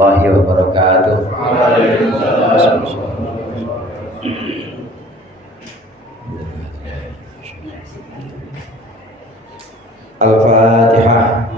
warahmatullahi wabarakatuh. Al-Fatihah.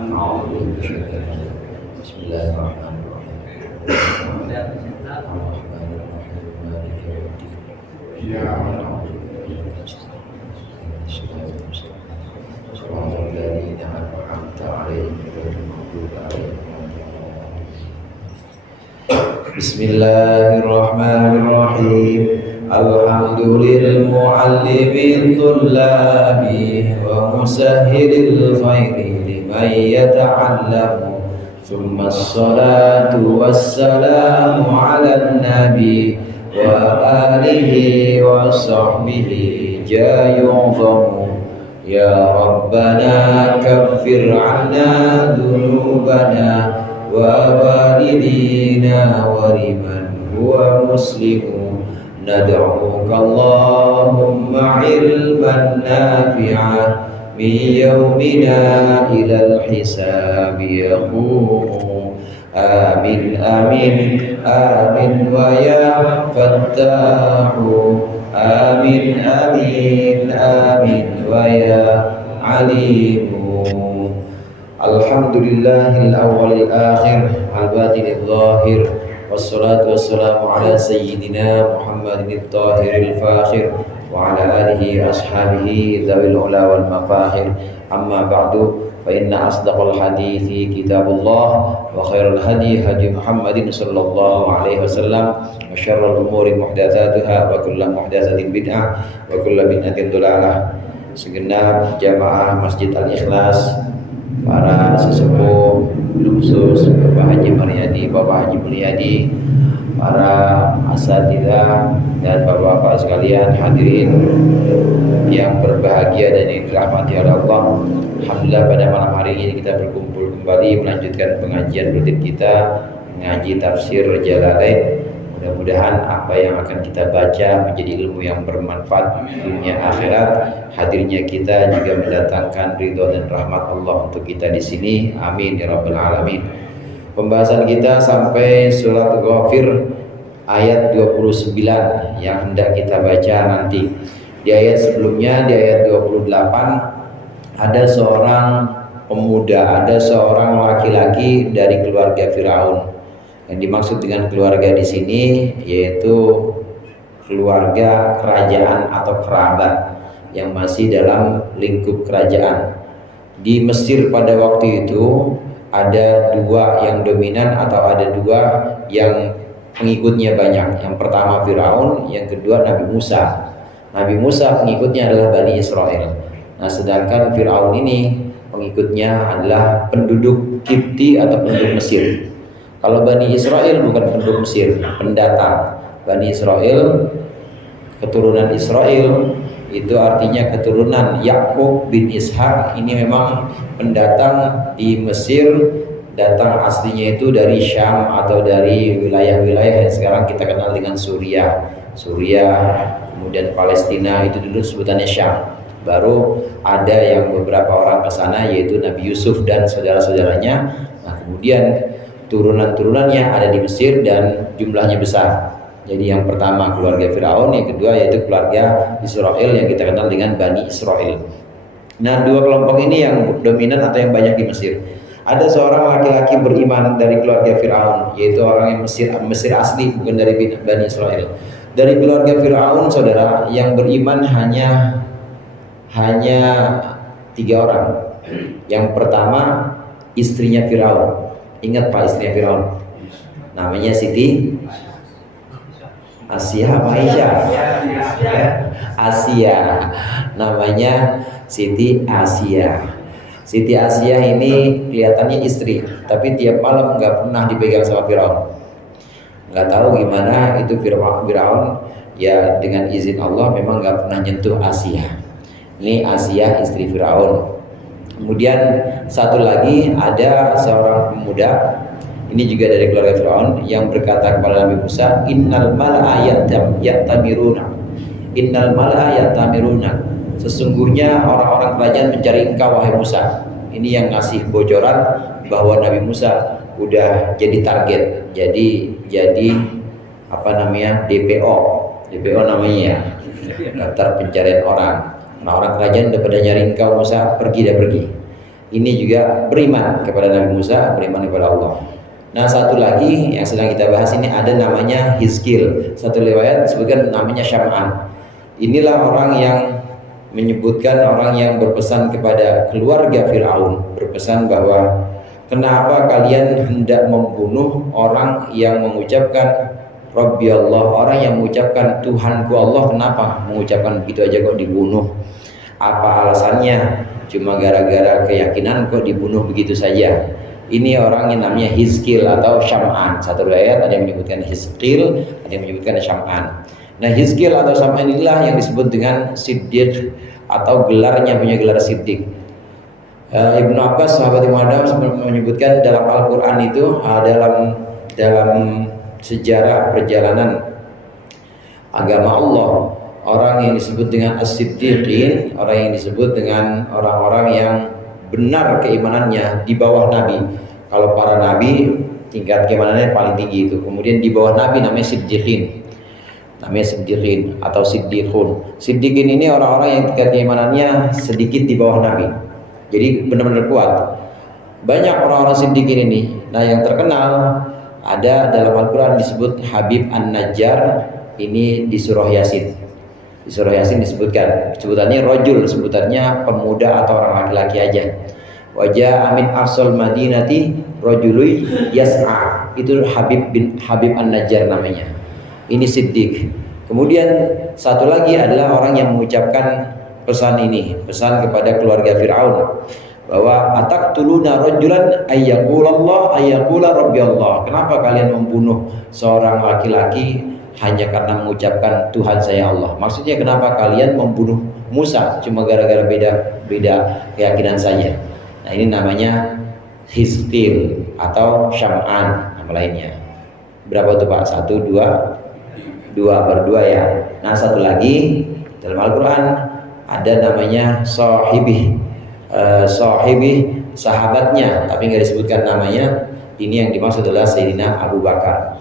Bismillahirrahmanirrahim. Alhamdulillahil muallimil tullabi wa musahhilil khairi liman yata'allamu. Thumma assalatu wassalamu ala nabi wa alihi wa sahbihi jayu'zamu. Ya Rabbana kaffir 'anna dhunubana wa walidina wa liman huwa muslimu. Nad'uka Allahumma ilman nafi'a min yawmina ilal hisabi yaqumu. Amin amin amin wa ya fattahu. Amin amin amin wa ya alimu. Alhamdulillahil awwalil akhir al-batinil zahir. Wassalatu wassalamu ala sayyidina Muhammadin at-tahiril fakhir wa ala alihi ashabihi dzawil ula wal mafahir. Amma ba'du, fa inna asdaqal hadithi kitabullah wa khairal hadi hadi Muhammadin sallallahu alaihi wasallam wa syarrul umuri muhdatsatuha wa kullu muhdatsatin bid'ah wa kullu bid'atin dhalalah. Segenap jamaah Masjid Al-Ikhlas, para sesepuh, khusus Bapak Haji Mulyadi, Bapak Haji Mulyadi, para asatidzah dan bapak-bapak sekalian hadirin yang berbahagia dan yang dirahmati oleh Allah. Alhamdulillah pada malam hari ini kita berkumpul kembali melanjutkan pengajian rutin kita, mengaji tafsir Jalalain. Mudah-mudahan apa yang akan kita baca menjadi ilmu yang bermanfaat dunia akhirat. Hadirnya kita juga mendatangkan ridho dan rahmat Allah untuk kita di sini. Amin ya rabbal alamin. Pembahasan kita sampai surat Ghafir ayat 29 yang hendak kita baca nanti. Di ayat sebelumnya, di ayat 28, ada seorang pemuda, ada seorang laki-laki dari keluarga Firaun. Yang dimaksud dengan keluarga di sini yaitu keluarga kerajaan atau kerabat yang masih dalam lingkup kerajaan. Di Mesir pada waktu itu ada dua yang dominan atau ada dua yang pengikutnya banyak. Yang pertama Firaun, yang kedua Nabi Musa. Nabi Musa pengikutnya adalah Bani Israel. Nah, sedangkan Firaun ini pengikutnya adalah penduduk Kipti atau penduduk Mesir. Kalau Bani Israel bukan penduduk Mesir, pendatang. Bani Israel, keturunan Israel, itu artinya keturunan Yakub bin Ishak. Ini memang pendatang di Mesir, datang aslinya itu dari Syam atau dari wilayah-wilayah yang sekarang kita kenal dengan Suriah, kemudian Palestina, itu dulu sebutannya Syam. Baru ada yang beberapa orang ke sana yaitu Nabi Yusuf dan saudara-saudaranya. Nah, kemudian turunan-turunannya ada di Mesir dan jumlahnya besar. Jadi yang pertama keluarga Firaun, yang kedua yaitu keluarga Israel yang kita kenal dengan Bani Israel. Nah, dua kelompok ini yang dominan atau yang banyak di Mesir. Ada seorang laki-laki beriman dari keluarga Firaun, yaitu orang yang Mesir asli, bukan dari Bani Israel. Dari keluarga Firaun, saudara, yang beriman hanya 3 orang. Yang pertama istrinya Firaun. Ingat Pak istrinya Firaun? Namanya Siti Asia apa Aisyah? Asia. Namanya Siti Asia. Siti Asia ini kelihatannya istri, tapi tiap malam nggak pernah dipegang sama Firaun. Nggak tahu gimana itu Firaun ya, dengan izin Allah memang nggak pernah nyentuh Asia. Ini Asia istri Firaun. Kemudian satu lagi ada seorang pemuda, ini juga dari keluarga Firaun, yang berkata kepada Nabi Musa, innal mala'a yatamiruna, innal mala'a yatamiruna, sesungguhnya orang-orang kerajaan mencari engkau wahai Musa. Ini yang ngasih bocoran bahwa Nabi Musa udah jadi target. jadi apa namanya, DPO namanya ya, daftar pencarian orang. Orang kerajaan udah pada nyari engkau Musa, pergi. Ini juga beriman kepada Nabi Musa, beriman kepada Allah. Nah, satu lagi yang sedang kita bahas ini ada namanya Hizkil. Satu riwayat disebutkan namanya Syam'an. Inilah orang yang menyebutkan, orang yang berpesan kepada keluarga Fir'aun, berpesan bahwa kenapa kalian hendak membunuh orang yang mengucapkan Rabbi Allah, orang yang mengucapkan Tuhanku Allah, kenapa mengucapkan begitu aja kok dibunuh? Apa alasannya? Cuma gara-gara keyakinan kok dibunuh begitu saja? Ini orang yang namanya Hizkil atau Syam'an. Satu riwayat ada yang menyebutkan Hizkil, ada yang menyebutkan Syam'an. Nah, Hizkil atau Syam'an inilah yang disebut dengan Siddiq atau gelarnya, punya gelar Siddiq. Ibnu Abbas sahabat Imam Adam menyebutkan dalam Al-Quran itu, dalam sejarah perjalanan agama Allah, orang yang disebut dengan As-Siddiqin, orang yang disebut dengan orang-orang yang benar keimanannya di bawah Nabi. Kalau para Nabi tingkat keimanannya paling tinggi itu, kemudian di bawah Nabi namanya Siddiqin, atau Siddiqun. Siddiqin ini orang-orang yang tingkat keimanannya sedikit di bawah Nabi, jadi benar-benar kuat. Banyak orang-orang Siddiqin ini. Nah, yang terkenal ada dalam Al-Quran disebut Habib An-Najjar. Ini di surah Yasin. Di surah Yasin disebutkan, sebutannya rojul, sebutannya pemuda atau orang laki-laki aja. Wajah amin asal Madinati rojului yas'a. Itu Habib An-Najjar namanya. Ini Siddiq. Kemudian satu lagi adalah orang yang mengucapkan pesan ini, pesan kepada keluarga Fir'aun, bahwa ataqtuluna rajulan ayyaqula rabbi Allah. Kenapa kalian membunuh seorang laki-laki hanya karena mengucapkan Tuhan saya Allah? Maksudnya kenapa kalian membunuh Musa cuma gara-gara beda keyakinan saja? Nah, ini namanya Hizkil atau Syam'an, nama lainnya. Berapa tuh Pak? 1, 2 berdua ya. Nah, satu lagi dalam Al-Quran ada namanya Sahibih, sahabatnya, tapi nggak disebutkan namanya. Ini yang dimaksud adalah Sayyidina Abu Bakar.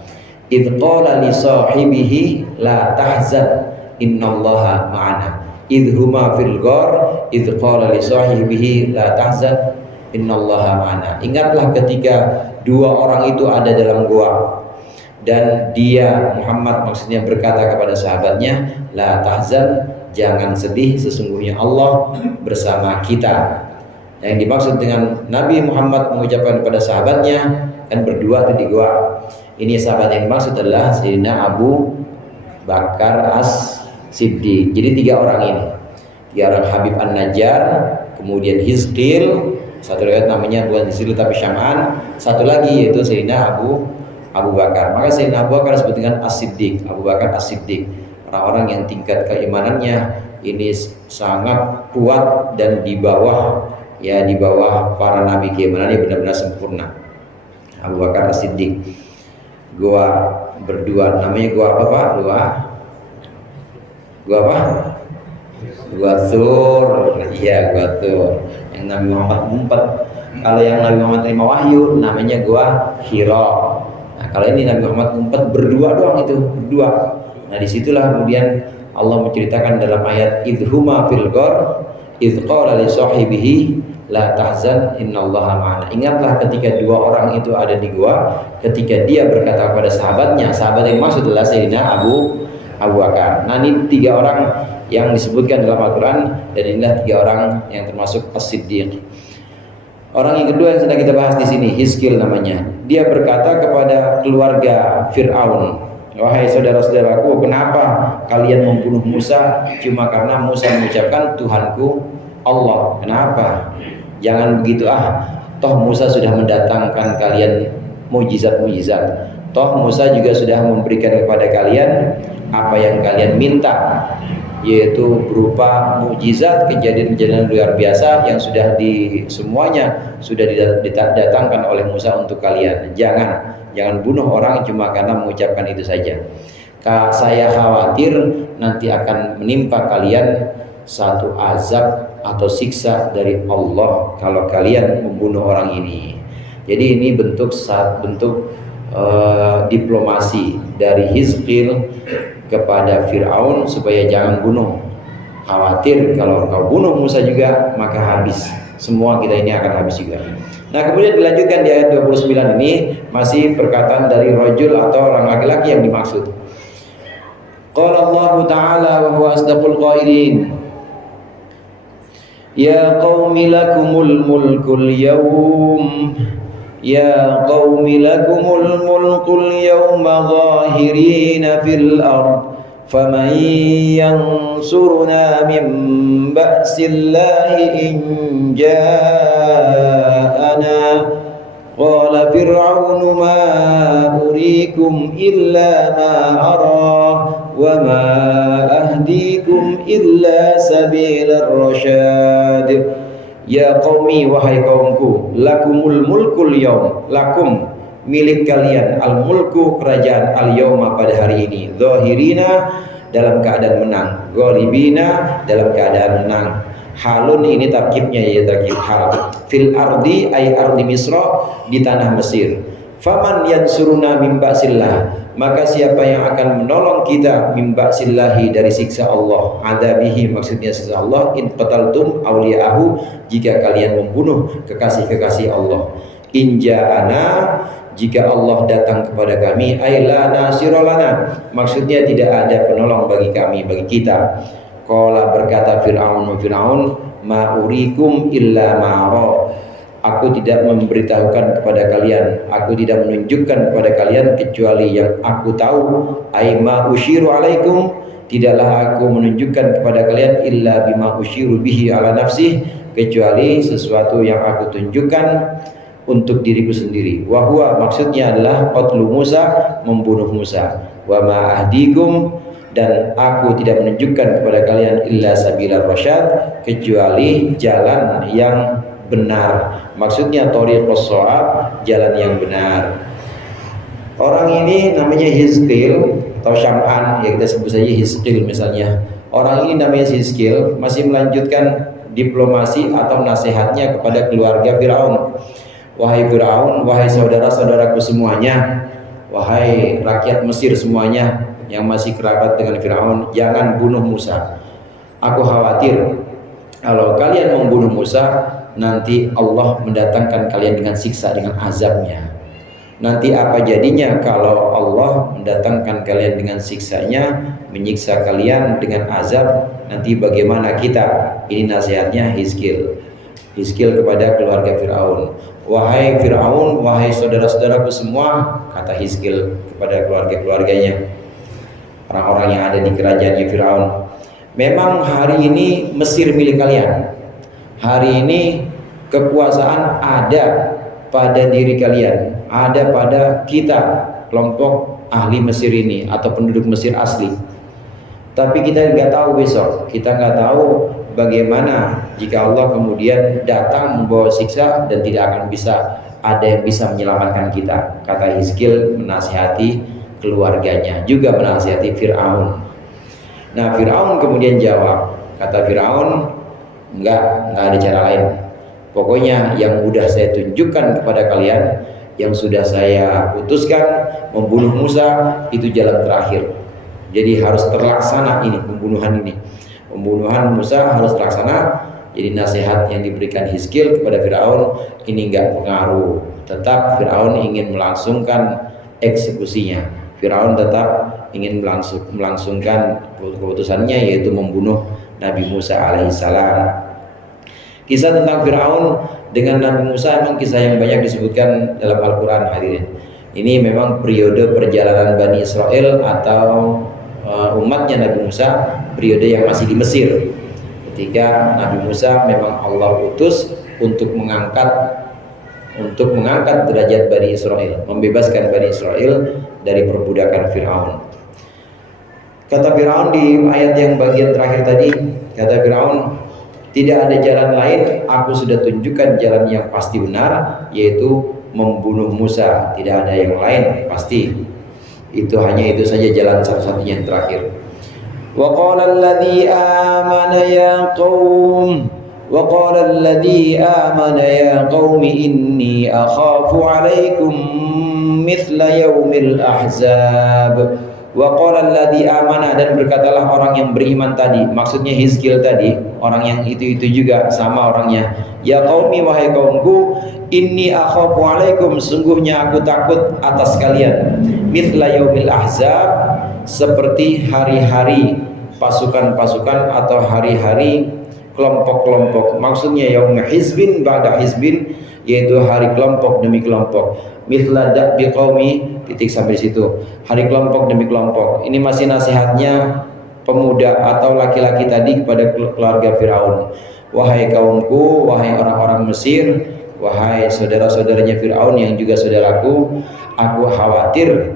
Idh qala li sahibihi la tahzan innallaha ma'ana. Idh huma fil ghar idh qala li sahibihi la tahzan innallaha ma'ana. Ingatlah ketika dua orang itu ada dalam gua dan dia, Muhammad maksudnya, berkata kepada sahabatnya, la tahzan, jangan sedih, sesungguhnya Allah bersama kita. Yang dimaksud dengan Nabi Muhammad mengucapkan kepada sahabatnya, kan berdua itu di gua. Ini sahabat yang dimaksud adalah Sayyidina Abu Bakar As-Siddiq. Jadi 3 orang ini, 3 orang Habib An-Najjar, kemudian Hizkil, satu riwayat namanya bukan Hizkil tapi Syam'an, satu lagi yaitu Sayyidina Abu Bakar. Maka Sayyidina Abu Bakar disebut dengan As-Siddiq, Abu Bakar As-Siddiq. Orang-orang yang tingkat keimanannya ini sangat kuat dan di bawah para nabi, keimanannya benar-benar sempurna. Abu Bakar As-Siddiq. Gua berdua, namanya gua apa Pak? Gua apa? Gua Tur. Iya, gua Tur. Yang Nabi Muhammad ngumpet. Kalau yang Nabi Muhammad terima wahyu namanya gua Hira. Nah, kalau ini Nabi Muhammad ngumpet berdua doang, itu berdua. Nah, disitulah kemudian Allah menceritakan dalam ayat idhuma fil ghar idh qala li sahibihi la tahzan innallaha ma'ana. Ingatlah ketika 2 orang itu ada di gua, ketika dia berkata kepada sahabatnya, sahabat yang maksud adalah Sayyidina Abu Bakar. Nah, ini 3 orang yang disebutkan dalam Al-Quran, dan inilah 3 orang yang termasuk As-Siddiq. Orang yang kedua yang sedang kita bahas di sini, Hizkil namanya. Dia berkata kepada keluarga Fir'aun, wahai saudara-saudaraku, kenapa kalian membunuh Musa cuma karena Musa mengucapkan Tuhanku Allah? Kenapa? Jangan begitu toh Musa sudah mendatangkan kalian mujizat-mujizat. Toh Musa juga sudah memberikan kepada kalian apa yang kalian minta, yaitu berupa mujizat, kejadian-kejadian luar biasa yang semuanya sudah didatangkan oleh Musa untuk kalian. Jangan bunuh orang cuma karena mengucapkan itu saja. Saya khawatir nanti akan menimpa kalian satu azab atau siksa dari Allah kalau kalian membunuh orang ini. Jadi ini bentuk diplomasi dari Hizqil kepada Fir'aun supaya jangan bunuh. Khawatir kalau kau bunuh Musa juga maka habis, semua kita ini akan habis juga. Nah kemudian dilanjutkan di ayat 29 ini masih perkataan dari rajul atau orang laki-laki yang dimaksud. Qala Allah Ta'ala wa huwa asdaqul qailin. Ya qaumi lakumul mulkul yawm. Ya qaumi lakumul mulkul yawma zahirina fil ard. Faman yansuruna min ba'sillahi in ja'ana. Qala fir'aunu ma urikum illa ma ara wa ma ahdikum illa sabilar rasyad. Ya qaumi, wahai kaumku, lakumul mulkul yaum, lakum milik kalian, al mulku kerajaan, al yauma pada hari ini, zahirina dalam keadaan menang, ghalibina dalam keadaan menang. Halun ini tarkibnya ya tarkib hal. Fil ardi ay ardi Misra, di tanah Mesir. Faman yansuruna min ba'sillah, maka siapa yang akan menolong kita min ba'sillahi dari siksa Allah, adabihi maksudnya siksa Allah, in qataltum awliya'ahu, jika kalian membunuh kekasih-kekasih Allah. In ja'ana, jika Allah datang kepada kami, ay la nasirolana, maksudnya tidak ada penolong bagi kami, bagi kita. Qala berkata Fir'aun, ma urikum illa ma'ara, aku tidak memberitahukan kepada kalian, aku tidak menunjukkan kepada kalian kecuali yang aku tahu. Ay ma usyiru alaikum, tidaklah aku menunjukkan kepada kalian illa bima usyiru bihi ala nafsih, kecuali sesuatu yang aku tunjukkan untuk diriku sendiri. Wa huwa maksudnya adalah qatlu Musa, membunuh Musa. Wa ma ahdikum, dan aku tidak menunjukkan kepada kalian illa sabilar rasyad, kecuali jalan yang benar. Maksudnya thoriqus shawab, jalan yang benar. Orang ini namanya Hizqil atau Syam'an, ya kita sebut saja Hizqil misalnya. Orang ini namanya Hizqil masih melanjutkan diplomasi atau nasihatnya kepada keluarga Fir'aun. Wahai Fir'aun, wahai saudara-saudaraku semuanya, wahai rakyat Mesir semuanya yang masih kerabat dengan Fir'aun, jangan bunuh Musa. Aku khawatir kalau kalian membunuh Musa, nanti Allah mendatangkan kalian dengan siksa, dengan azabnya. Nanti apa jadinya kalau Allah mendatangkan kalian dengan siksanya, menyiksa kalian dengan azab, nanti bagaimana kita? Ini nasihatnya Hizqil kepada keluarga Fir'aun. Wahai Fir'aun, wahai saudara-saudaraku semua, kata Hizqil kepada keluarga-keluarganya, orang-orang yang ada di kerajaannya Fir'aun, memang hari ini Mesir milik kalian. Hari ini kekuasaan ada pada diri kalian, ada pada kita, kelompok ahli Mesir ini atau penduduk Mesir asli. Tapi kita nggak tahu besok, kita nggak tahu bagaimana jika Allah kemudian datang membawa siksa dan tidak akan bisa ada yang bisa menyelamatkan kita. Kata Hizqil menasihati keluarganya, juga menasihati Fir'aun. Nah Fir'aun kemudian jawab, kata Fir'aun, enggak ada cara lain. Pokoknya yang udah saya tunjukkan kepada kalian, yang sudah saya putuskan, membunuh Musa itu jalan terakhir. Jadi harus terlaksana ini, pembunuhan Musa harus terlaksana. Jadi nasihat yang diberikan Hizqil kepada Fir'aun ini enggak pengaruh. Tetap Fir'aun ingin melangsungkan eksekusinya. Fir'aun tetap ingin melangsungkan keputusannya, yaitu membunuh Nabi Musa alaihissalam. Kisah tentang Fir'aun dengan Nabi Musa memang kisah yang banyak disebutkan dalam Al-Quran, hadirin. Ini memang periode perjalanan Bani Israel atau umatnya Nabi Musa, periode yang masih di Mesir. Ketika Nabi Musa memang Allah utus untuk mengangkat derajat Bani Israel, membebaskan Bani Israel dari perbudakan Fir'aun. Kata Fir'aun di ayat yang bagian terakhir tadi, kata Fir'aun, tidak ada jalan lain, aku sudah tunjukkan jalan yang pasti benar, yaitu membunuh Musa. Tidak ada yang lain pasti. Hanya itu saja jalan satu-satunya yang terakhir. Wa qala alladhi amana ya qaum Wa qala alladhi amana ya qaumi inni akhafu alaikum mithla yaumil ahzab. Wa qala alladhi amana, dan berkatalah orang yang beriman tadi, maksudnya Hizkil tadi, orang yang itu juga sama orangnya. Ya qaumi, wahai kaumku, inni akhafu alaikum, sungguhnya aku takut atas kalian, mithla yaumil ahzab, seperti hari-hari pasukan-pasukan atau hari-hari kelompok-kelompok. Maksudnya yaum hizbin ba'da hizbin, yaitu hari kelompok demi kelompok. Mithla da'bi qaumi, titik sampai situ. Hari kelompok demi kelompok. Ini masih nasihatnya pemuda atau laki-laki tadi kepada keluarga Firaun. Wahai kaumku, wahai orang-orang Mesir, wahai saudara-saudaranya Firaun yang juga saudaraku, aku khawatir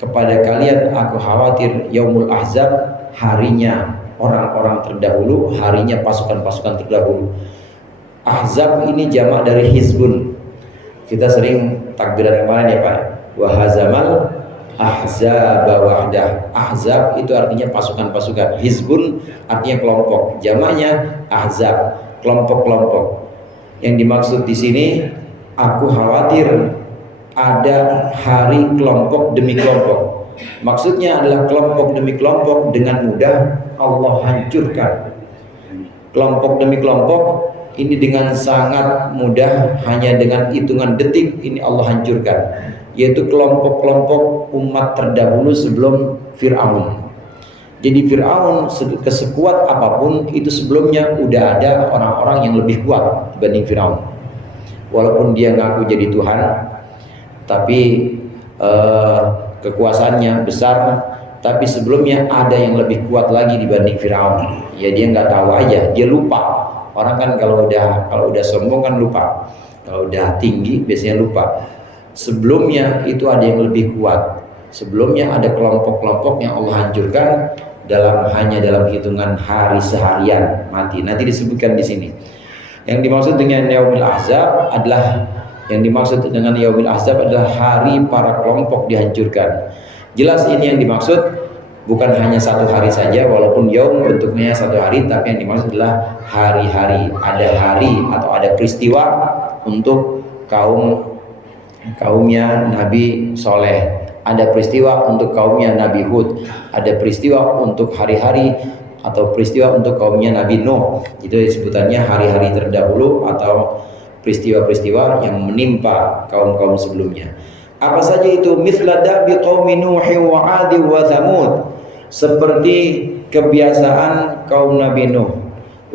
kepada kalian, aku khawatir yaumul ahzab, harinya orang-orang terdahulu, harinya pasukan-pasukan terdahulu. Ahzab ini jamak dari hizbun. Kita sering takbiran kemarin ya Pak, wahazamal ahzaba wahdah. Ahzab itu artinya pasukan-pasukan, hizbun artinya kelompok, jamaknya ahzab, kelompok-kelompok. Yang dimaksud di sini, aku khawatir ada hari kelompok demi kelompok. Maksudnya adalah kelompok demi kelompok dengan mudah Allah hancurkan. Kelompok demi kelompok ini dengan sangat mudah, hanya dengan hitungan detik ini Allah hancurkan, yaitu kelompok-kelompok umat terdahulu sebelum Fir'aun. Jadi Fir'aun kesekuat apapun itu sebelumnya udah ada orang-orang yang lebih kuat dibanding Fir'aun. Walaupun dia ngaku jadi Tuhan, tapi kekuasaannya besar, tapi sebelumnya ada yang lebih kuat lagi dibanding Fir'aun. Ya dia nggak tahu aja, dia lupa. Orang kan kalau udah sombong kan lupa. Kalau udah tinggi biasanya lupa. Sebelumnya itu ada yang lebih kuat. Sebelumnya ada kelompok-kelompok yang Allah hancurkan hanya dalam hitungan hari seharian mati. Nanti disebutkan di sini. Yang dimaksud dengan yaumil ahzab adalah hari para kelompok dihancurkan. Jelas ini yang dimaksud bukan hanya satu hari saja, walaupun yaum bentuknya satu hari, tapi yang dimaksud adalah hari-hari. Ada hari atau ada peristiwa untuk kaumnya Nabi Soleh, ada peristiwa untuk kaumnya Nabi Hud, ada peristiwa untuk hari-hari atau peristiwa untuk kaumnya Nabi Nuh. Itu sebutannya hari-hari terdahulu atau peristiwa-peristiwa yang menimpa kaum-kaum sebelumnya. Apa saja itu? Mithla da'bi qaumi Nuh wa 'ad wa Thamud, seperti kebiasaan kaum Nabi Nuh,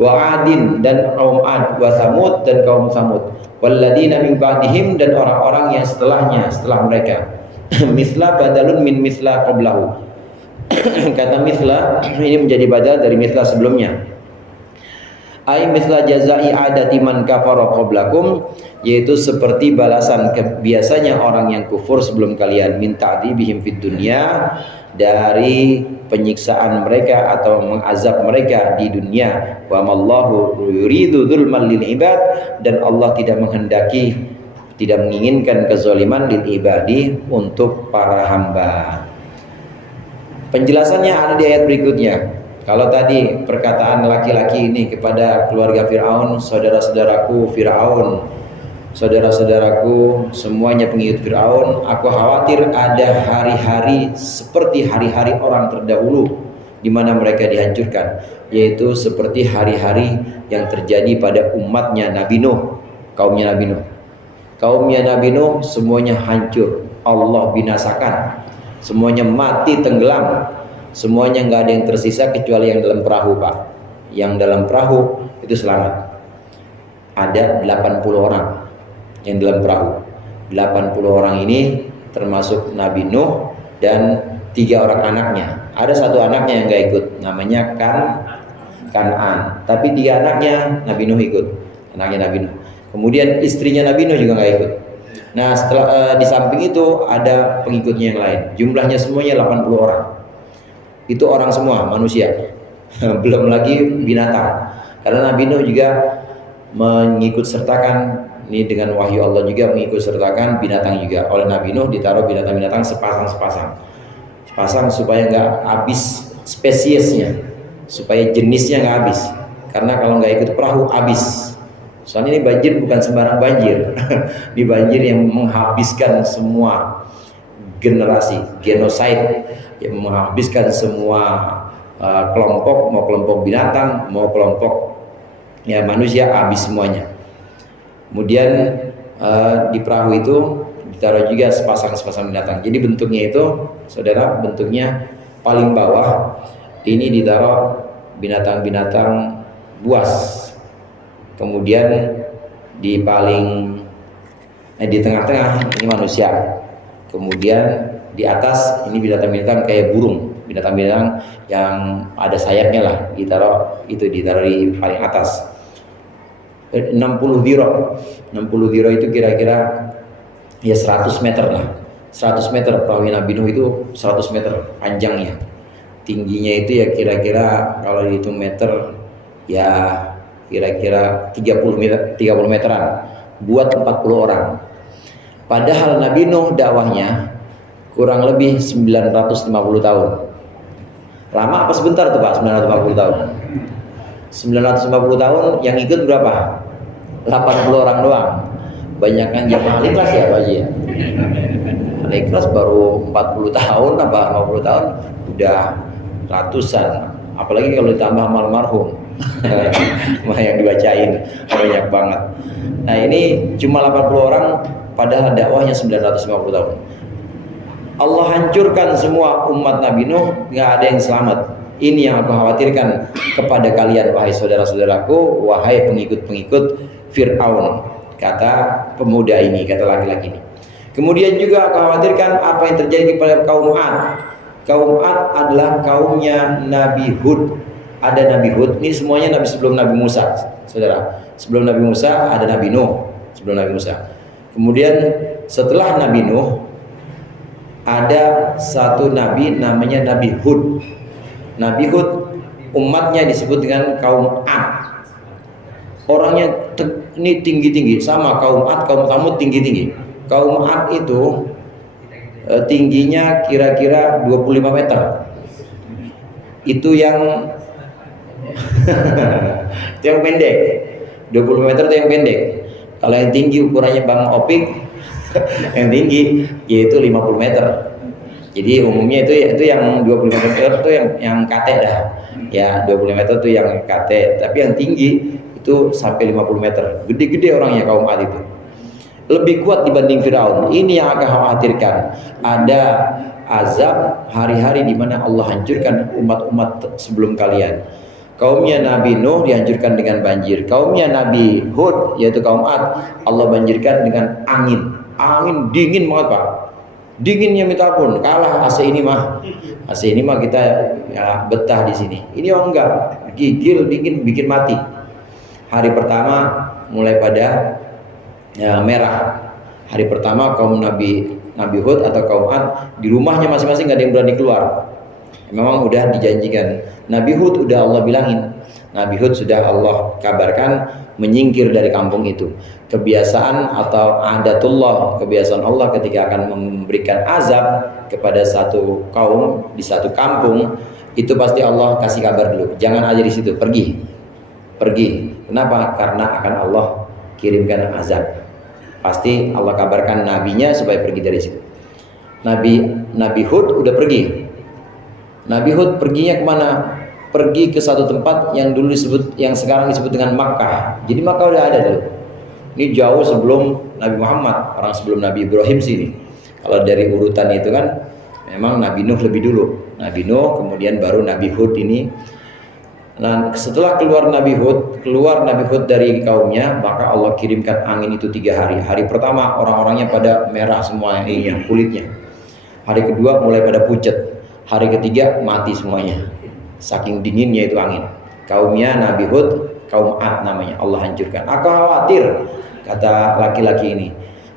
wa 'adin dan kaum 'ad, wa Thamud dan kaum Thamud, walladzina min ba'dihim dan orang-orang yang setelahnya, setelah mereka. Mithla badalun min mithla qablahu. Kata mithla ini menjadi badal dari mithla sebelumnya. Ai mithla jazai adati man kafara qablakum, yaitu seperti balasan biasanya orang yang kufur sebelum kalian, min ta'dibihim fid dunya, dari penyiksaan mereka atau mengazab mereka di dunia. Wa mallahu yuridu dzulman lil ibad, dan Allah tidak menginginkan kezaliman lil ibadi untuk para hamba. Penjelasannya ada di ayat berikutnya. Kalau tadi perkataan laki-laki ini kepada keluarga Fir'aun, saudara-saudaraku Fir'aun, saudara-saudaraku semuanya pengikut Fir'aun, aku khawatir ada hari-hari seperti hari-hari orang terdahulu di mana mereka dihancurkan, yaitu seperti hari-hari yang terjadi pada umatnya Nabi Nuh, kaumnya Nabi Nuh. Kaumnya Nabi Nuh semuanya hancur, Allah binasakan, semuanya mati tenggelam. Semuanya nggak ada yang tersisa kecuali yang dalam perahu, Pak. Yang dalam perahu itu selamat. Ada 80 orang yang dalam perahu. 80 orang ini termasuk Nabi Nuh dan 3 orang anaknya. Ada 1 anaknya yang nggak ikut, namanya Kan'an. Tapi 3 anaknya Nabi Nuh ikut, anaknya Nabi Nuh. Kemudian istrinya Nabi Nuh juga nggak ikut. Nah, setelah di samping itu ada pengikutnya yang lain. Jumlahnya semuanya 80 orang. Itu orang semua, manusia. Belum lagi binatang. Karena Nabi Nuh juga mengikut sertakan, ini dengan wahyu Allah juga mengikut sertakan binatang juga. Oleh Nabi Nuh ditaruh binatang-binatang sepasang supaya nggak habis spesiesnya, supaya jenisnya nggak habis. karena kalau nggak ikut perahu habis. Soalnya ini banjir bukan sembarang banjir. Ini banjir yang menghabiskan semua generasi, genocide, yang menghabiskan semua kelompok, mau kelompok binatang, mau kelompok ya manusia, habis semuanya. Kemudian di perahu itu ditaruh juga sepasang binatang. Jadi bentuknya itu, saudara, bentuknya paling bawah ini ditaruh binatang-binatang buas. Kemudian di tengah-tengah ini manusia. Kemudian di atas ini binatang-binatang kayak burung, binatang-binatang yang ada sayapnya lah, ditaruh di paling atas. 60 diro. 60 diro itu kira-kira ya 100 meter lah. 100 meter perahu Nabi Nuh itu 100 meter panjangnya. Tingginya itu ya kira-kira kalau dihitung meter ya kira-kira 30 meteran buat 40 orang. Padahal Nabi Nuh dakwahnya kurang lebih 950 tahun. Lama apa sebentar tuh Pak 950 tahun? 950 tahun yang ikut berapa? 80 orang doang. Banyakan jamaah ikhlas ya Pak Haji ya. Ikhlas baru 40 tahun apa 50 tahun udah ratusan. Apalagi kalau ditambah almarhum. Yang dibacain banyak banget. Nah ini cuma 80 orang padahal dakwahnya 950 tahun. Allah hancurkan semua umat Nabi Nuh, nggak ada yang selamat. Ini yang aku khawatirkan kepada kalian wahai saudara-saudaraku, wahai pengikut-pengikut Fir'aun, kata pemuda ini, kata laki-laki ini. Kemudian juga aku khawatirkan apa yang terjadi kepada kaum Ad. Kaum Ad adalah kaumnya Nabi Hud. Ada Nabi Hud, ini semuanya nabi sebelum Nabi Musa, saudara. Sebelum Nabi Musa ada Nabi Nuh, sebelum Nabi Musa. Kemudian setelah Nabi Nuh ada satu nabi namanya Nabi Hud. Nabi Hud umatnya disebut dengan kaum Ad. Orangnya ini tinggi-tinggi, sama kaum Ad, kaum Tsamud tinggi-tinggi. Kaum Ad itu tingginya kira-kira 25 meter. Itu yang itu yang pendek. 20 meter itu yang pendek. Kalau yang tinggi ukurannya Bang Opik yang tinggi yaitu 50 meter. Jadi umumnya itu yang 25 meter itu yang kate dah. Ya 25 meter itu yang kate, tapi yang tinggi itu sampai 50 meter. Gede-gede orangnya kaum Ad itu. Lebih kuat dibanding Firaun. Ini yang akan khawatirkan. Ada azab hari-hari di mana Allah hancurkan umat-umat sebelum kalian. Kaumnya Nabi Nuh dihancurkan dengan banjir. Kaumnya Nabi Hud yaitu kaum Ad, Allah banjirkan dengan angin. Angin dingin banget Pak. Dinginnya minta ampun, kalah AC ini mah. AC ini mah kita ya betah di sini. Ini enggak, gigil dingin bikin mati. Hari pertama mulai pada ya, merah. Hari pertama kaum Nabi Hud atau kaum Ad di rumahnya masing-masing nggak ada yang berani keluar. Memang udah dijanjikan. Nabi Hud udah Allah bilangin. Nabi Hud sudah Allah kabarkan menyingkir dari kampung itu. Kebiasaan atau adatullah, kebiasaan Allah ketika akan memberikan azab kepada satu kaum di satu kampung, itu pasti Allah kasih kabar dulu. Jangan aja di situ, pergi. Kenapa? Karena akan Allah kirimkan azab. Pasti Allah kabarkan nabinya supaya pergi dari situ. Nabi Hud udah pergi. Nabi Hud perginya kemana? Pergi ke satu tempat yang dulu disebut, yang sekarang disebut dengan Makkah. Jadi Makkah udah ada dulu. Ini jauh sebelum Nabi Muhammad, orang sebelum Nabi Ibrahim sini. Kalau dari urutan itu kan, memang Nabi Nuh lebih dulu. Nabi Nuh, kemudian baru Nabi Hud ini. Nah, setelah keluar Nabi Hud dari kaumnya, maka Allah kirimkan angin itu 3 hari. Hari pertama orang-orangnya pada merah semua ininya, kulitnya. Hari kedua mulai pada pucet. Hari ketiga mati semuanya. Saking dinginnya itu angin. Kaumnya Nabi Hud, kaum Ad namanya, Allah hancurkan. Aku khawatir, kata laki-laki ini,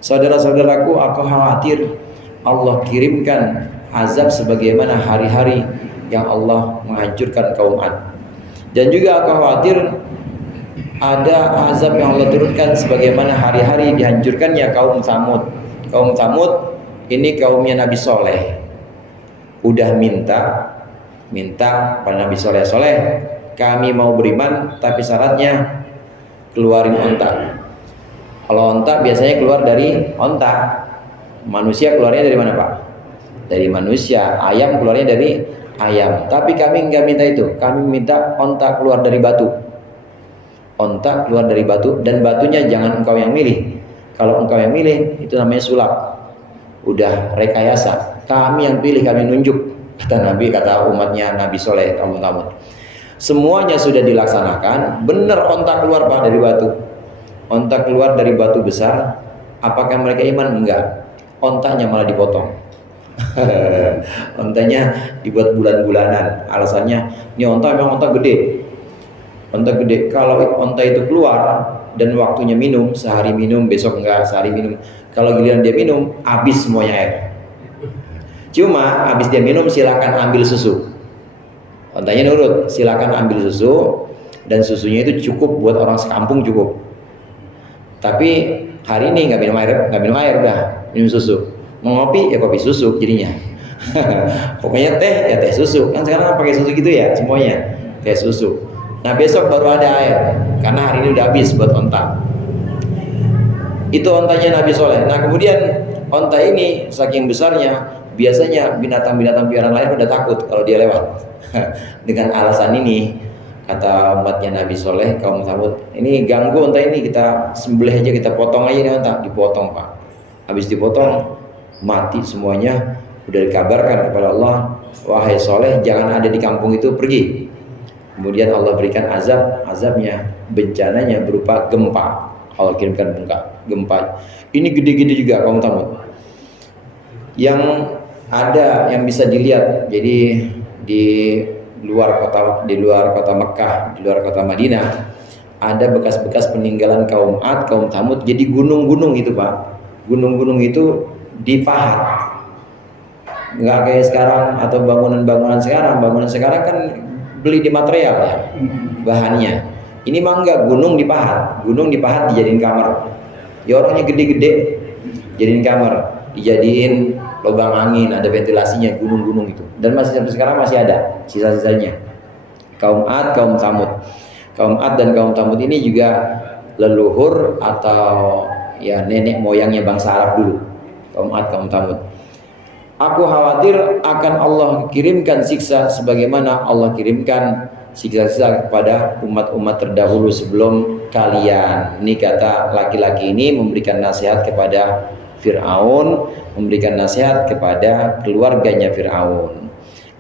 saudara-saudaraku, aku khawatir Allah kirimkan azab sebagaimana hari-hari yang Allah menghancurkan kaum Ad. Dan juga aku khawatir ada azab yang Allah turunkan sebagaimana hari-hari dihancurkannya kaum Tsamud. Kaum Tsamud ini kaumnya Nabi Soleh. Udah minta pada Nabi Soleh, kami mau beriman tapi syaratnya keluarin onta. Kalau onta biasanya keluar dari onta. Manusia keluarnya dari mana Pak? Dari manusia. Ayam keluarnya dari ayam. Tapi kami nggak minta itu. Kami minta onta keluar dari batu. Onta keluar dari batu, dan batunya jangan engkau yang milih. Kalau engkau yang milih, itu namanya sulap. Udah rekayasa. Kami yang pilih, kami nunjuk. Kata Nabi, kata umatnya Nabi Soleh, kaum Thamud. Semuanya sudah dilaksanakan. Benar onta keluar Pak dari batu. Onta keluar dari batu besar. Apakah mereka iman? Enggak. Ontanya malah dipotong. Ontanya dibuat bulan-bulanan. Alasannya, ini onta memang onta gede. Onta gede. Kalau onta itu keluar dan waktunya minum, sehari minum, besok enggak, sehari minum. Kalau giliran dia minum, habis semuanya air. Cuma habis dia minum, silakan ambil susu. Ontanya nurut, silakan ambil susu, dan susunya itu cukup buat orang sekampung cukup. Tapi hari ini nggak minum air, udah minum susu. Mau ngopi ya kopi susu jadinya. Pokoknya teh ya teh susu. Kan sekarang pakai susu gitu ya semuanya, teh susu. Nah besok baru ada air, karena hari ini udah habis buat onta. Itu ontanya Nabi Soleh. Nah kemudian onta ini saking besarnya, biasanya binatang-binatang piaraan lain pada takut kalau dia lewat. Dengan alasan ini, kata umatnya Nabi Soleh, kaum Thamud, ini ganggu onta ini, kita sembelih aja, kita potong aja nih onta. Dipotong Pak. Habis dipotong, mati semuanya. Udah dikabarkan kepada Allah, wahai Soleh, jangan ada di kampung itu, pergi. Kemudian Allah berikan azabnya, bencananya berupa gempa. Allah kirimkan gempa. Ini gede-gede juga kaum Thamud. Yang ada yang bisa dilihat, jadi di luar kota Mekah, di luar kota Madinah, ada bekas-bekas peninggalan kaum Ad, kaum Thamud. Jadi gunung-gunung itu Pak, gunung-gunung itu dipahat. Nggak kayak sekarang atau bangunan sekarang. Bangunan sekarang kan beli di material ya, bahannya. Ini mah enggak, gunung dipahat dijadiin kamar. Ya orangnya gede-gede, jadiin kamar, dijadiin lubang angin, ada ventilasinya, gunung-gunung itu. Dan masih sampai sekarang masih ada sisa-sisanya. Kaum Ad, kaum Thamud. Kaum Ad dan kaum Thamud ini juga leluhur atau ya nenek moyangnya bangsa Arab dulu. Kaum Ad, kaum Thamud. Aku khawatir akan Allah kirimkan siksa sebagaimana Allah kirimkan siksa-siksa kepada umat-umat terdahulu sebelum kalian. Ini kata laki-laki ini memberikan nasihat kepada Fir'aun, memberikan nasihat kepada keluarganya Fir'aun.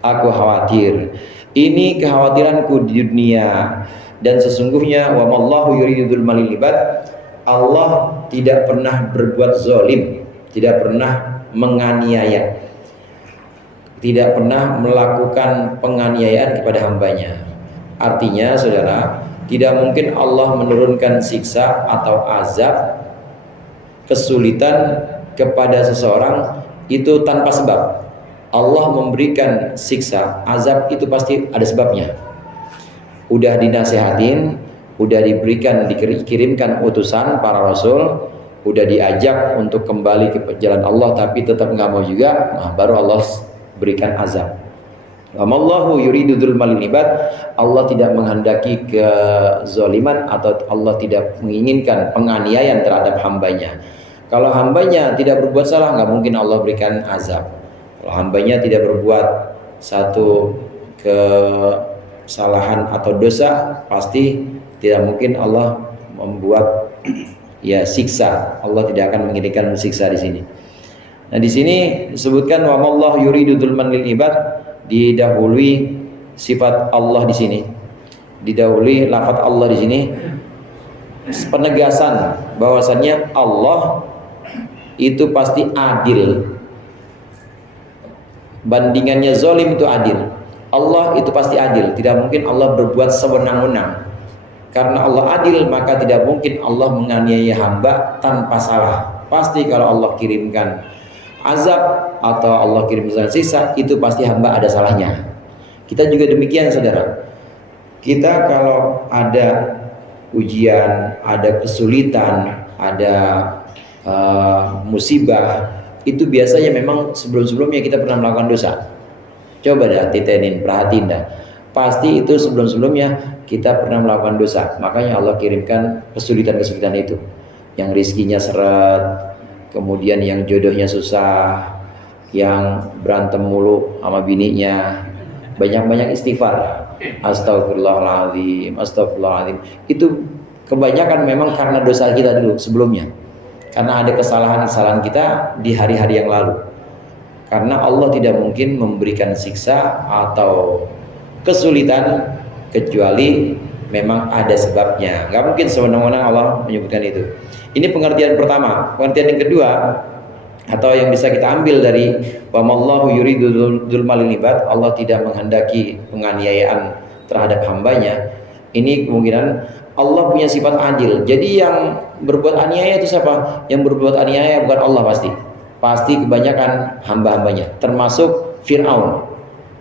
Aku khawatir, ini kekhawatiranku di dunia, dan sesungguhnya wa mallahu yuridu dzulmal lil ibad, Allah tidak pernah berbuat zalim, tidak pernah menganiaya, tidak pernah melakukan penganiayaan kepada hambanya. Artinya saudara, tidak mungkin Allah menurunkan siksa atau azab, kesulitan kepada seseorang itu tanpa sebab. Allah memberikan siksa, azab itu pasti ada sebabnya. Udah dinasehatin, udah dikirimkan utusan para rasul, udah diajak untuk kembali ke jalan Allah, tapi tetap nggak mau juga, nah baru Allah berikan azab. Wallahu yuridu dzulmal lil ibad, Allah tidak menghendaki kezaliman atau Allah tidak menginginkan penganiayaan terhadap hambanya. Kalau hambanya tidak berbuat salah, nggak mungkin Allah berikan azab. Kalau hambanya tidak berbuat satu kesalahan atau dosa, pasti tidak mungkin Allah membuat ya siksa. Allah tidak akan mengirimkan siksa di sini. Nah di sini disebutkan wa mallahu yuridu dzulman lil ibad, didahului sifat Allah di sini, didahului lafaz Allah di sini, penegasan bahwasannya Allah itu pasti adil. Bandingannya zalim itu adil. Allah itu pasti adil. Tidak mungkin Allah berbuat sewenang-wenang. Karena Allah adil, maka tidak mungkin Allah menganiaya hamba tanpa salah. Pasti kalau Allah kirimkan azab atau Allah kirimkan siksa, itu pasti hamba ada salahnya. Kita juga demikian saudara. Kita kalau ada ujian, ada kesulitan, ada musibah, itu biasanya memang sebelum-sebelumnya kita pernah melakukan dosa. Coba dah titenin, perhatiin dah. pasti itu sebelum-sebelumnya kita pernah melakukan dosa. Makanya Allah kirimkan kesulitan-kesulitan itu. Yang rizkinya seret, kemudian yang jodohnya susah, yang berantem mulu sama bininya. Banyak-banyak istighfar. Astagfirullahaladzim, astagfirullahaladzim. Itu kebanyakan memang karena dosa kita dulu sebelumnya. Karena ada kesalahan-kesalahan kita di hari-hari yang lalu. Karena Allah tidak mungkin memberikan siksa atau kesulitan kecuali memang ada sebabnya. Gak mungkin sewenang-wenang Allah menyebutkan itu. Ini pengertian pertama. Pengertian yang kedua, atau yang bisa kita ambil dari wa mallahu yuridu dzulmal lil ibad, Allah tidak menghendaki penganiayaan terhadap hambanya. Ini kemungkinan Allah punya sifat adil. Jadi yang berbuat aniaya itu siapa? Yang berbuat aniaya bukan Allah pasti. Pasti kebanyakan hamba-hambanya, termasuk Fir'aun.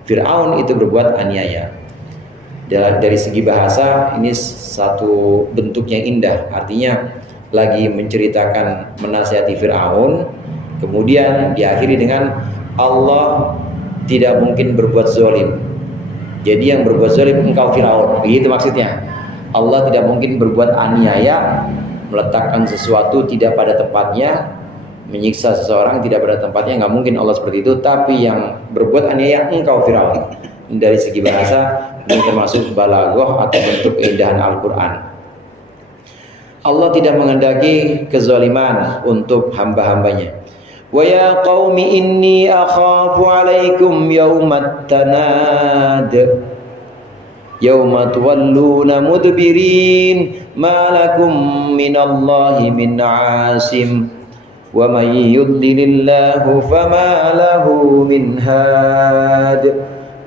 Fir'aun itu berbuat aniaya. Dari segi bahasa ini satu bentuk yang indah. Artinya lagi menceritakan menasihati Fir'aun, kemudian diakhiri dengan Allah tidak mungkin berbuat zalim. Jadi yang berbuat zalim engkau Fir'aun. Begitu maksudnya. Allah tidak mungkin berbuat aniaya, meletakkan sesuatu tidak pada tempatnya, menyiksa seseorang tidak pada tempatnya. Nggak mungkin Allah seperti itu. Tapi yang berbuat aniaya engkau Fir'aun. Dari segi bahasa ini termasuk balaghah atau bentuk keindahan Al-Quran. Allah tidak menghendaki kezaliman untuk hamba-hambanya. Wa ya qaumi inni akhafu alaikum yaumat tanad yauma tuwalluna mudbirin ma lakum minallahi min asim wa man yudlilillahu fama lahu min had.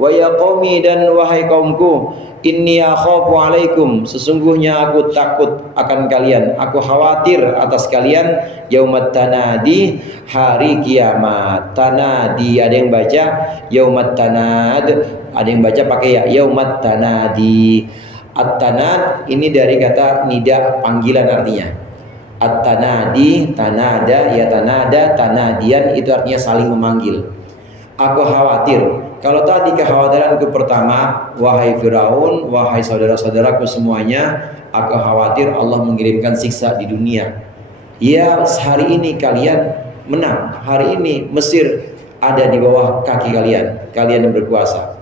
Wa ya qaumi, dan wahai kaumku, inni akhafu alaikum, sesungguhnya aku takut akan kalian, aku khawatir atas kalian, yaumat tanadi, hari kiamat. Tanadi, ada yang baca yaumat tanad, ada yang baca pakai ya, yaumat tanadi. At-tanad ini dari kata nida, panggilan artinya. At-tanadi, tanada, ya tanada, tanadian itu artinya saling memanggil. Aku khawatir. Kalau tadi kekhawatiranku pertama, wahai Firaun, wahai saudara-saudaraku semuanya, aku khawatir Allah mengirimkan siksa di dunia. Ya, hari ini kalian menang. Hari ini Mesir ada di bawah kaki kalian. Kalian yang berkuasa.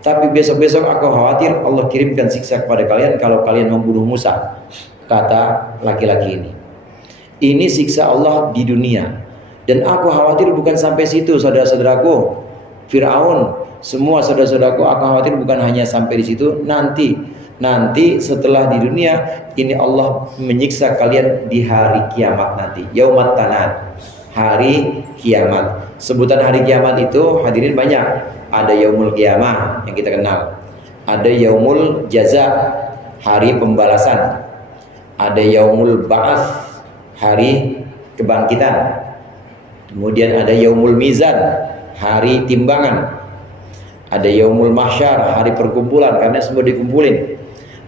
Tapi besok-besok aku khawatir Allah kirimkan siksa kepada kalian kalau kalian membunuh Musa. Kata laki-laki ini. Ini siksa Allah di dunia. Dan aku khawatir bukan sampai situ, saudara-saudaraku. Fir'aun, semua saudara-saudaraku, aku khawatir bukan hanya sampai di situ. Nanti setelah di dunia ini Allah menyiksa kalian di hari kiamat nanti. Yaumat tanad, hari kiamat. Sebutan hari kiamat itu hadirin banyak. Ada yaumul qiyamah yang kita kenal. Ada yaumul jaza, hari pembalasan. Ada yaumul ba'ats, hari kebangkitan. Kemudian ada yaumul mizan, hari timbangan. Ada yaumul mahsyar, hari perkumpulan, karena semua dikumpulin.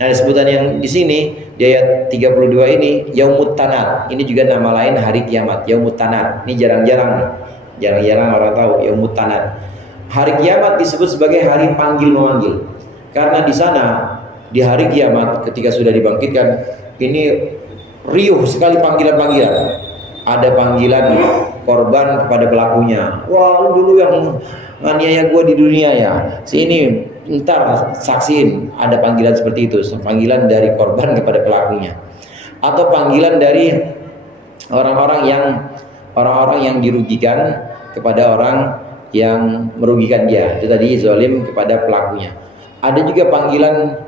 Nah, sebutan yang di sini di ayat 32 ini yaumut tanad. Ini juga nama lain hari kiamat, yaumut tanad. Ini jarang-jarang orang tahu yaumut tanad. Hari kiamat disebut sebagai hari panggil memanggil. Karena di sana di hari kiamat ketika sudah dibangkitkan, ini riuh sekali panggilan-panggilan. Ada panggilan korban kepada pelakunya. Wah, lu dulu yang nganiaya gue di dunia ya. Sini, ntar saksiin. Ada panggilan seperti itu. Panggilan dari korban kepada pelakunya. Atau panggilan dari orang-orang yang dirugikan kepada orang yang merugikan dia. Itu tadi zalim kepada pelakunya. Ada juga panggilan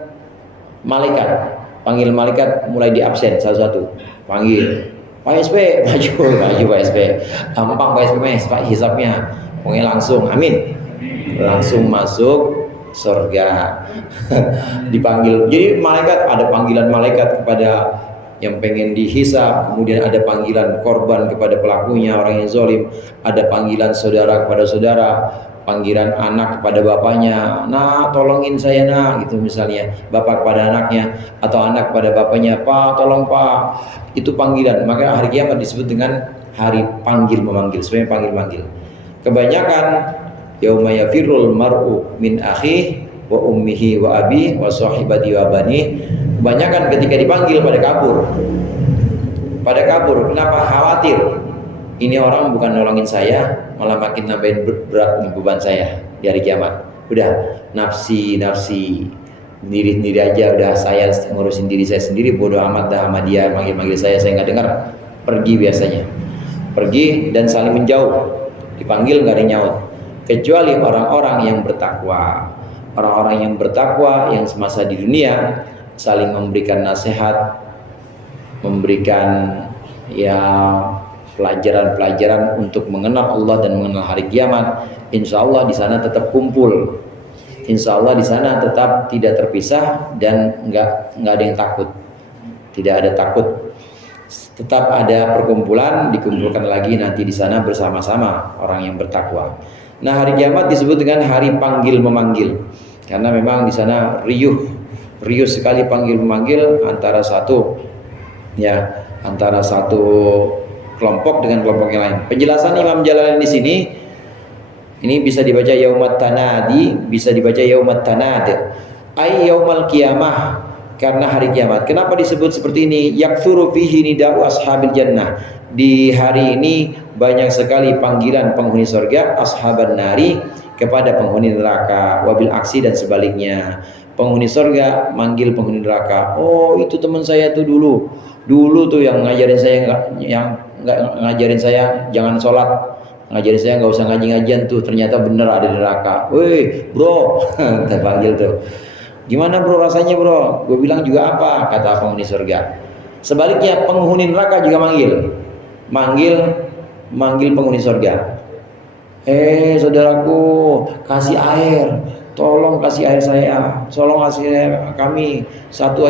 malaikat. Panggil malaikat mulai di absen satu-satu. Panggil Pak SP, maju Pak SP. Gampang Pak SP, Pak hisapnya. Pokoknya langsung, amin. Langsung masuk surga. Dipanggil. Jadi malaikat, ada panggilan malaikat kepada yang pengen dihisap, kemudian ada panggilan korban kepada pelakunya, orang yang zalim, ada panggilan saudara kepada saudara, panggilan anak kepada bapaknya, nah tolongin saya nak, gitu misalnya, bapak kepada anaknya, atau anak kepada bapaknya, pak tolong pak, itu panggilan. Maka hari kiamat disebut dengan hari panggil memanggil, sebenarnya panggil manggil. Kebanyakan yauma yafirrul mar'u min akhihi wa ummihi wa abi wa sahibati wa bani. Kebanyakan ketika dipanggil pada kabur. Pada kabur, kenapa? Khawatir. Ini orang bukan nolongin saya, malah makin nambahin berat beban saya di hari kiamat. Udah, nafsi sendiri aja, udah saya ngurusin diri saya sendiri, bodoh amat dah sama dia, manggil saya nggak dengar, pergi biasanya, pergi dan saling menjauh, dipanggil nggak ada nyaut, kecuali orang-orang yang bertakwa. Orang-orang yang bertakwa yang semasa di dunia saling memberikan nasihat, memberikan ya pelajaran-pelajaran untuk mengenal Allah dan mengenal hari kiamat. Insya Allah di sana tetap kumpul. Insya Allah di sana tetap tidak terpisah dan nggak ada yang takut. Tidak ada takut. Tetap ada perkumpulan, dikumpulkan lagi nanti di sana bersama-sama orang yang bertakwa. Nah, hari kiamat disebut dengan hari panggil memanggil karena memang di sana riuh sekali panggil memanggil antara satu kelompok dengan kelompok yang lain. Penjelasan Imam Jalalain di sini ini bisa dibaca yaumat tanadi, bisa dibaca yaumat tanad. Ai yaumal qiyamah, karena hari kiamat. Kenapa disebut seperti ini? Yaktsuru fihi nida'u ashabil jannah. Di hari ini banyak sekali panggilan penghuni surga, ashaban nari, kepada penghuni neraka, wabil aksi dan sebaliknya. Penghuni surga manggil penghuni neraka. Oh, itu teman saya tuh dulu tuh yang ngajarin saya jangan sholat, ngajarin saya nggak usah ngaji-ngajian tuh, ternyata bener ada di neraka. Woi bro, kita panggil tuh. Gimana bro rasanya bro? Gue bilang juga apa? Kata penghuni surga. Sebaliknya penghuni neraka juga manggil penghuni surga. Saudaraku, kasih air, tolong kasih air saya, tolong kasih air kami, satu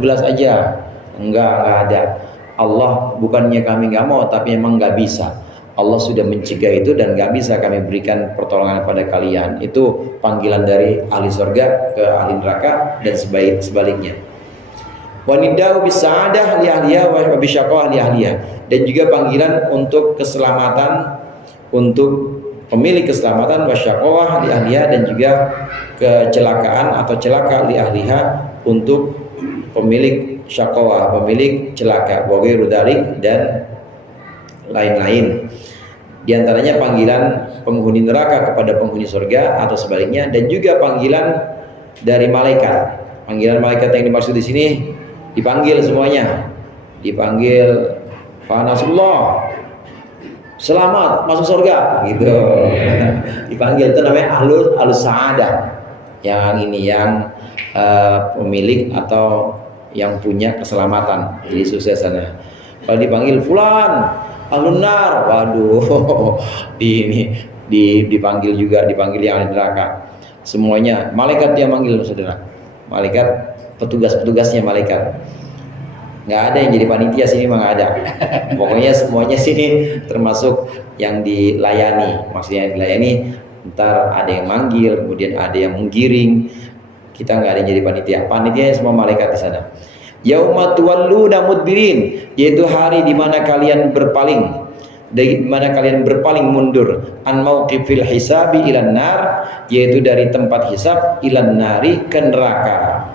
gelas aja. Enggak ada. Allah bukannya kami nggak mau, tapi emang nggak bisa. Allah sudah mencegah itu dan nggak bisa kami berikan pertolongan pada kalian. Itu panggilan dari ahli surga ke ahli neraka dan sebaliknya. Wanidau bisa'adah li ahliya wa bisyaqah li ahliya, dan juga panggilan untuk keselamatan untuk pemilik keselamatan, wasyaqah li ahliya, dan juga kecelakaan atau celaka li ahliha untuk pemilik syaqawah, pemilik celaka, wa ghairu dzalik, dan lain-lain. Di antaranya panggilan penghuni neraka kepada penghuni surga atau sebaliknya, dan juga panggilan dari malaikat. Panggilan malaikat yang dimaksud di sini dipanggil semuanya. Dipanggil fanasullah, selamat masuk surga gitu. Dipanggil, itu namanya ahlus sa'adah. Yang ini yang pemilik atau yang punya keselamatan, jadi sukses sana. Kalau dipanggil fulan ahlun nar, waduh, dipanggil yang ahli neraka. Semuanya malaikat yang manggil, saudara. Malaikat, petugasnya malaikat. Nggak ada yang jadi panitia sini, mah nggak ada. Pokoknya semuanya sini termasuk yang dilayani. Maksudnya yang dilayani, ntar ada yang manggil, kemudian ada yang menggiring. Kita nggak ada yang jadi panitia. Panitianya semua malaikat di sana. Yauma tuwalluna mudbirin, yaitu hari di mana kalian berpaling, mundur, an mauqifil hisabi ilan nar, yaitu dari tempat hisab, ilan nari, ke neraka.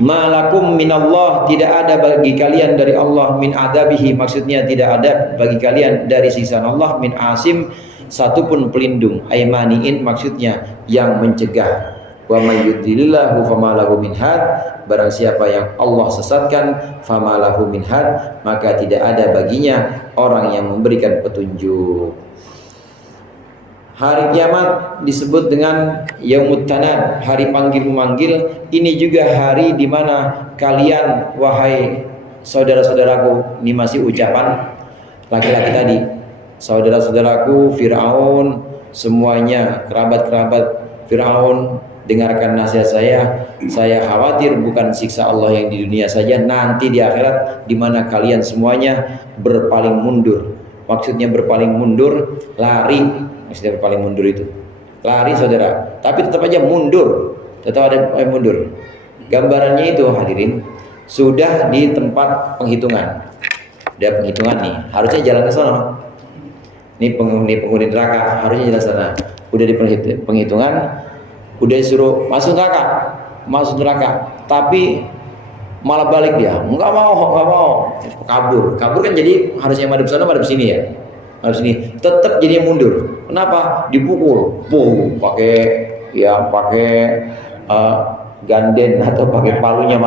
Malakum minallah, tidak ada bagi kalian dari Allah, min adabihi, maksudnya tidak ada bagi kalian dari siksa Allah, min asim, satupun pelindung, aimaniin, maksudnya yang mencegah. Wa may yudlilillahu famalahu min had, barang siapa yang Allah sesatkan, famalahu min had, maka tidak ada baginya orang yang memberikan petunjuk. Hari kiamat disebut dengan yaumut tanad, hari panggil memanggil. Ini juga hari di mana kalian, wahai saudara-saudaraku, ini masih ucapan laki-laki tadi, saudara-saudaraku Fir'aun, semuanya kerabat-kerabat Fir'aun, dengarkan nasihat saya khawatir bukan siksa Allah yang di dunia saja, nanti di akhirat di mana kalian semuanya berpaling mundur. Maksudnya berpaling mundur, lari. Maksudnya berpaling mundur itu lari, saudara, tapi tetap aja mundur, tetap ada mundur. Gambarannya itu, hadirin, sudah di tempat penghitungan. Ada penghitungan nih, harusnya jalan ke sana. Ini penghuni neraka harusnya jalan sana. Udah di penghitungan, udah suruh masuk neraka, tapi malah balik dia, nggak mau, kabur kan, jadi harusnya madep sana madep sini ya, madep sini, tetap jadi mundur. Kenapa? Dipukul, pakai ganden atau pakai palunya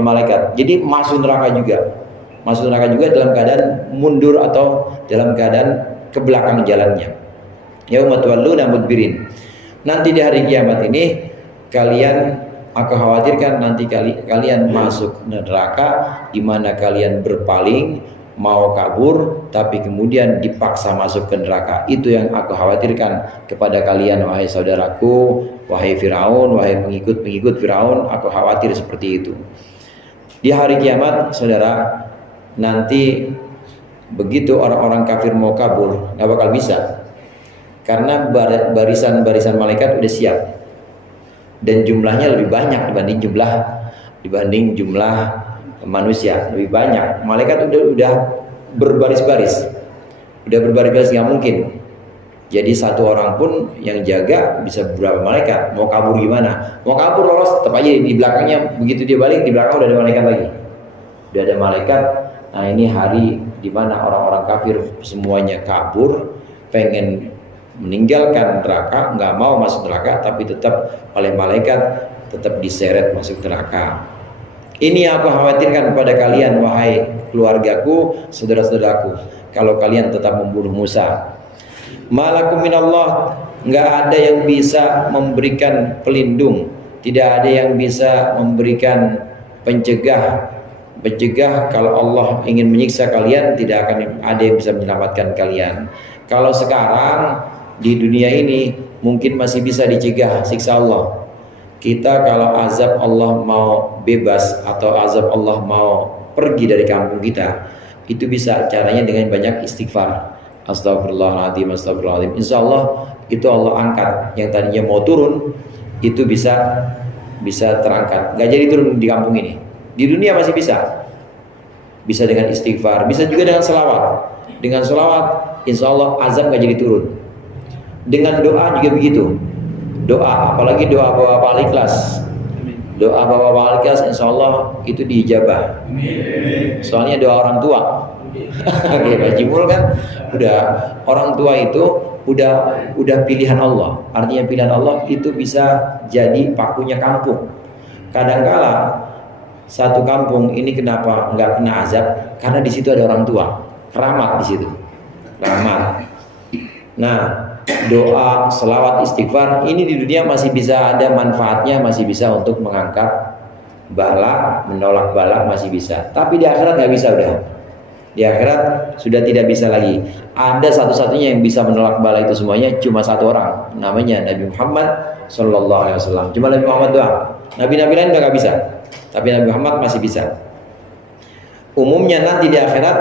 malaikat, jadi masuk neraka juga dalam keadaan mundur atau dalam keadaan ke belakang jalannya. Yauma tuwalluna mudbirin. Nanti di hari kiamat ini aku khawatirkan nanti kalian masuk neraka, di mana kalian berpaling mau kabur tapi kemudian dipaksa masuk ke neraka. Itu yang aku khawatirkan kepada kalian wahai saudaraku, wahai Firaun, wahai pengikut Firaun. Aku khawatir seperti itu. Di hari kiamat saudara, nanti begitu orang-orang kafir mau kabur nggak bakal bisa, karena barisan malaikat udah siap dan jumlahnya lebih banyak dibanding jumlah manusia, lebih banyak. Malaikat udah berbaris-baris nggak mungkin. Jadi satu orang pun yang jaga bisa beberapa malaikat. Mau kabur gimana? Mau kabur lolos tetap aja di belakangnya, begitu dia balik di belakang udah ada malaikat lagi. Udah ada malaikat. Nah, ini hari di mana orang-orang kafir semuanya kabur, pengen meninggalkan neraka, nggak mau masuk neraka, tapi tetap oleh malaikat tetap diseret masuk neraka. Ini yang aku khawatirkan kepada kalian wahai keluargaku, saudara-saudaraku, kalau kalian tetap membunuh Musa. Malakum minallah, nggak ada yang bisa memberikan pelindung, tidak ada yang bisa memberikan pencegah kalau Allah ingin menyiksa kalian, tidak akan ada yang bisa menyelamatkan kalian. Kalau sekarang di dunia ini mungkin masih bisa dicegah siksa Allah. Kita kalau azab Allah mau bebas atau azab Allah mau pergi dari kampung kita, itu bisa caranya dengan banyak istighfar. Astagfirullahaladzim, insya Allah itu Allah angkat. Yang tadinya mau turun itu bisa terangkat, gak jadi turun di kampung ini. Di dunia masih bisa dengan istighfar, bisa juga dengan selawat. Dengan selawat insya Allah azab gak jadi turun. Dengan doa juga begitu. Doa, apalagi doa bawa Al-Ikhlas. Doa bawa Al-Ikhlas insya Allah itu diijabah. Soalnya doa orang tua. Pak Jimul kan udah, orang tua itu udah pilihan Allah. Artinya pilihan Allah itu bisa jadi pakunya kampung. Kadangkala satu kampung ini kenapa nggak kena azab? Karena di situ ada orang tua, keramat di situ, keramat. Nah, doa, selawat, istighfar ini di dunia masih bisa ada manfaatnya, masih bisa untuk mengangkat bala, menolak bala masih bisa. Tapi di akhirat nggak bisa udah. Di akhirat sudah tidak bisa lagi. Ada satu-satunya yang bisa menolak bala itu semuanya, cuma satu orang, namanya Nabi Muhammad SAW. Cuma Nabi Muhammad doang. Nabi-nabi lain udah gak bisa, tapi Nabi Muhammad masih bisa. Umumnya nanti di akhirat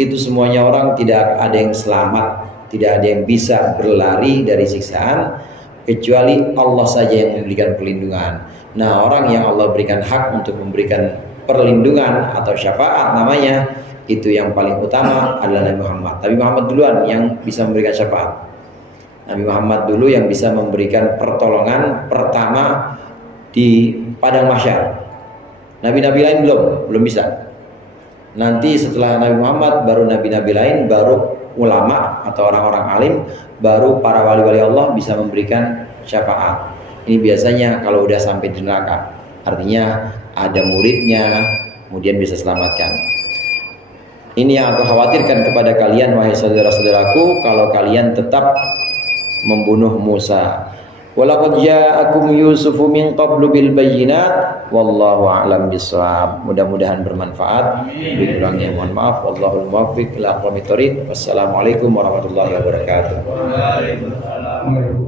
itu semuanya orang tidak ada yang selamat, tidak ada yang bisa berlari dari siksaan kecuali Allah saja yang memberikan perlindungan. Nah, orang yang Allah berikan hak untuk memberikan perlindungan atau syafaat namanya, itu yang paling utama adalah Nabi Muhammad. Nabi Muhammad duluan yang bisa memberikan syafaat. Nabi Muhammad dulu yang bisa memberikan pertolongan pertama di padang mahsyar. Nabi-nabi lain belum bisa. Nanti setelah Nabi Muhammad baru nabi-nabi lain, baru ulama atau orang-orang alim, baru para wali-wali Allah bisa memberikan syafaat. Ini biasanya kalau udah sampai di neraka, artinya ada muridnya, kemudian bisa selamatkan. Ini yang aku khawatirkan kepada kalian wahai saudara-saudaraku, kalau kalian tetap membunuh Musa. Walaqad ja'akum Yusufu min qablu bil bayyinat wallahu a'lam bissawab. Mudah-mudahan bermanfaat. Lebih kurangnya mohon maaf. Wallahul muwaffiq ila aqwamit thoriq. Wassalamualaikum warahmatullahi wabarakatuh. Waalaikumsalam.